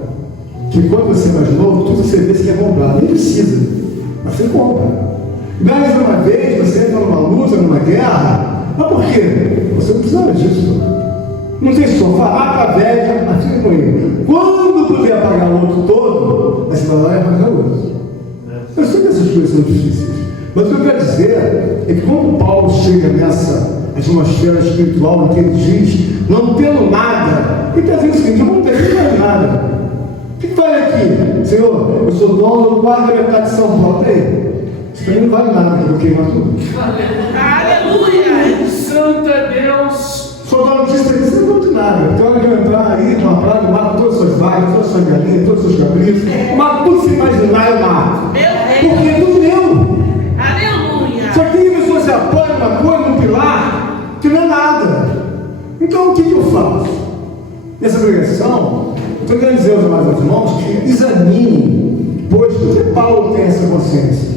Que quando você é mais novo, tudo você vê que quer comprar. Nem precisa. Mas você compra. Mais uma vez, você entra numa luta, numa guerra. Mas por quê? Você não precisava disso. Não tem sofá. Ah, tá velho, mas fica com ele. Quando puder pagar o outro todo, aí você vai lá e pagar o outro. Eu sei que essas coisas são difíceis. Mas o que eu quero dizer é que quando Paulo chega nessa atmosfera espiritual em que ele diz, não tendo nada, e está dizendo o seguinte, eu não tenho mais nada. O que vale aqui? Senhor, eu sou dono do quase da metade de São Paulo. Ei, isso também não vale nada, que eu queimar tudo. Aleluia. Santo é Deus. Sou dono disso aqui, você não vale de nada. Tem hora que eu entrar aí numa praia, eu mato todas as suas vagas, todas as suas galinhas, todos os seus cabritos, mato tudo sem imaginar, eu mato. Meu Porque é tudo meu. Aleluia. Só que a pessoa se apoia numa coisa, num pilar, que não é nada. Então o que eu faço? Nessa pregação, estou querendo dizer aos amados irmãos que examine, pois porque Paulo tem essa consciência.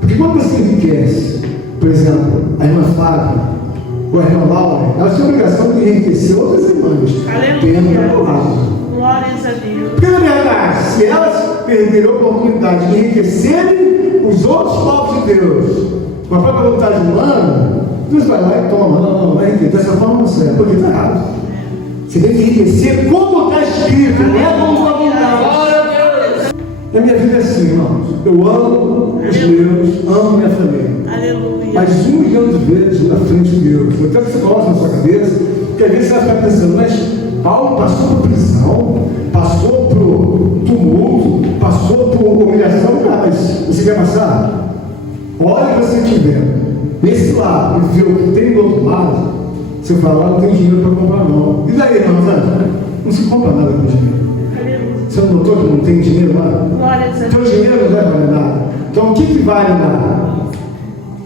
Porque quando você enriquece, por exemplo, a irmã Flávia, ou a irmã Laura, elas têm a obrigação de enriquecer outras irmãs. Aleluia. Ao lado. Glórias a Deus. Porque na verdade, se elas perderem a oportunidade de enriquecerem os outros povos de Deus, com a própria vontade humana, Deus vai lá e toma. Não, vai enriquecer. Dessa forma não serve, porque está errado. Você tem que enriquecer como está escrito, não é como sua vontade. Glória a Deus. A minha vida é assim, irmãos. Eu amo os meus, amo minha família. Aleluia. Mas 1 milhão de vezes na frente de Deus. Eu quero que você coloque na sua cabeça, porque às vezes você vai ficar pensando, mas Paulo passou por prisão, passou por tumulto, passou por humilhação. Ah, mas você quer passar? Olha você estiver nesse lado e ver o que tem do outro lado, você fala, não tem dinheiro para comprar não. E daí, irmão? Não se compra nada com dinheiro. Aleluia. Você não notou que não tem dinheiro lá? Glórias a Teu Deus. dinheiro não vai valer nada. Então o que vale nada?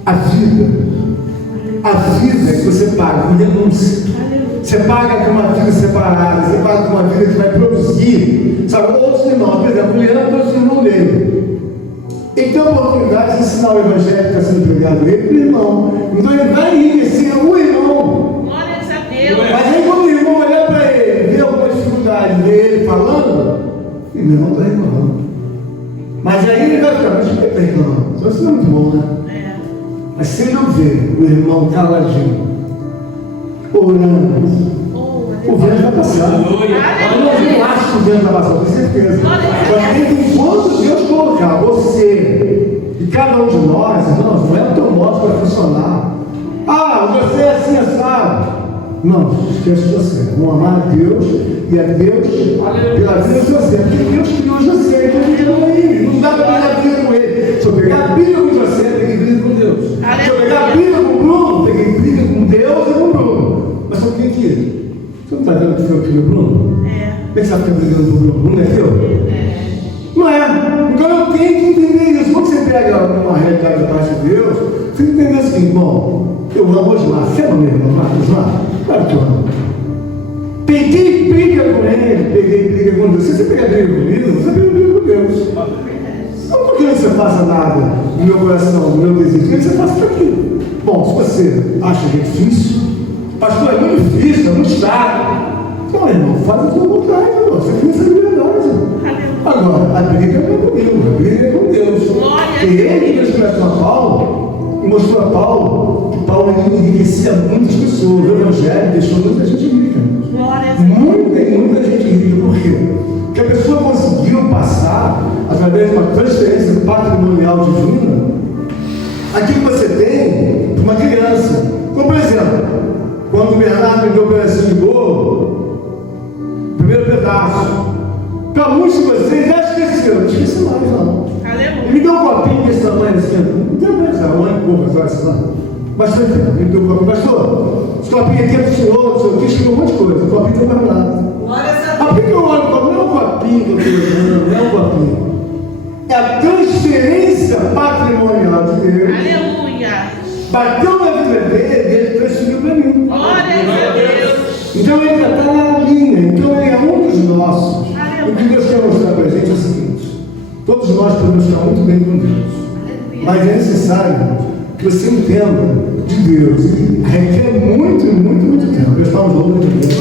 A vida. A vida que você paga com renúncia. Você paga com uma vida separada, você paga com uma vida que vai produzir, sabe, outros irmãos. Por exemplo, o Leandro trouxe o irmão dele. Ele tem a oportunidade de ensinar o evangelho que está sendo pregado ele para o irmão. Então ele vai enriquecer o irmão. Glórias a Deus. Mas aí quando o irmão olhar para ele, ver alguma dificuldade dele falando, e meu irmão está reclamando. Mas aí ele vai ficar, mas por que está reclamando? Isso não é muito bom, né? Mas se ele não vê o irmão caladinho, orando, o vento vai passar. Eu não acho que o vento vai passar, com certeza. Mas enquanto Deus colocar você e cada um de nós, irmãos, não é o teu modo para funcionar. Ah, você é assim, assado. Não, esquece de você. Vamos amar a Deus e a Deus pela vida de você. Porque Deus criou José, então ele ama ele. Não dá para pegar a Bíblia com ele. Se eu pegar a Bíblia com José, tem que briga com Deus. Se eu pegar a Bíblia com o Bruno, tem que briga com Deus e com o Bruno. Mas sabe quem que é? Você não está vendo que foi o filho do Bruno? Como é que você está brigando com o Bruno? Bruno é teu? Não é. Então eu tenho que entender isso. Quando você pega uma realidade da parte de Deus, você tem que entender assim, bom, eu amo Osmar. Você ama mesmo, Osmar? Claro que eu amo. Peguei briga com ele, peguei briga com Deus. Se você pegar briga comigo, você pega briga com Deus. Não porque você faça nada no meu coração, no meu desejo, que você faça para aquilo. Bom, se você acha que é difícil, pastor, é muito difícil, é muito chato. Então, irmão, faz a sua vontade, irmão. Você tem essa liberdade. Agora, a briga não é comigo, a briga é com Deus. E ele que escreveu a Paulo, e mostrou a Paulo que Paulo enriquecia muitas pessoas. O Evangelho deixou muita gente rica. Muita gente rica. Por quê? Porque a pessoa conseguiu passar, através de uma transferência patrimonial divina, aquilo que você tem para uma criança. Como, por exemplo, quando o Bernardo me deu um pedacinho de bolo, primeiro pedaço, para muitos de vocês já esqueceram, não esqueci mais não. Ele me deu um copinho desse tamanho assim, não tem mais, um ano e pouco, sabe, sei lá. Mas foi tempo, ele me deu um copinho, pastor, esse copinho aqui é do senhor, do seu escreveu um monte de coisa, o copinho não vai nada. Mas por que eu olho o copinho? Não é um copinho que eu estou olhando, não é um copinho. É a transferência patrimonial de Deus. Aleluia. Bateu na vida dele, ele transferiu para mim. Glórias a Deus. Então ele já está na linha, então ele é um dos nossos. O que Deus quer mostrar para a gente é o seguinte: todos nós podemos estar muito bem com Deus, mas é necessário que você entenda de Deus, e requer muito tempo. Deus está um jogo de Deus.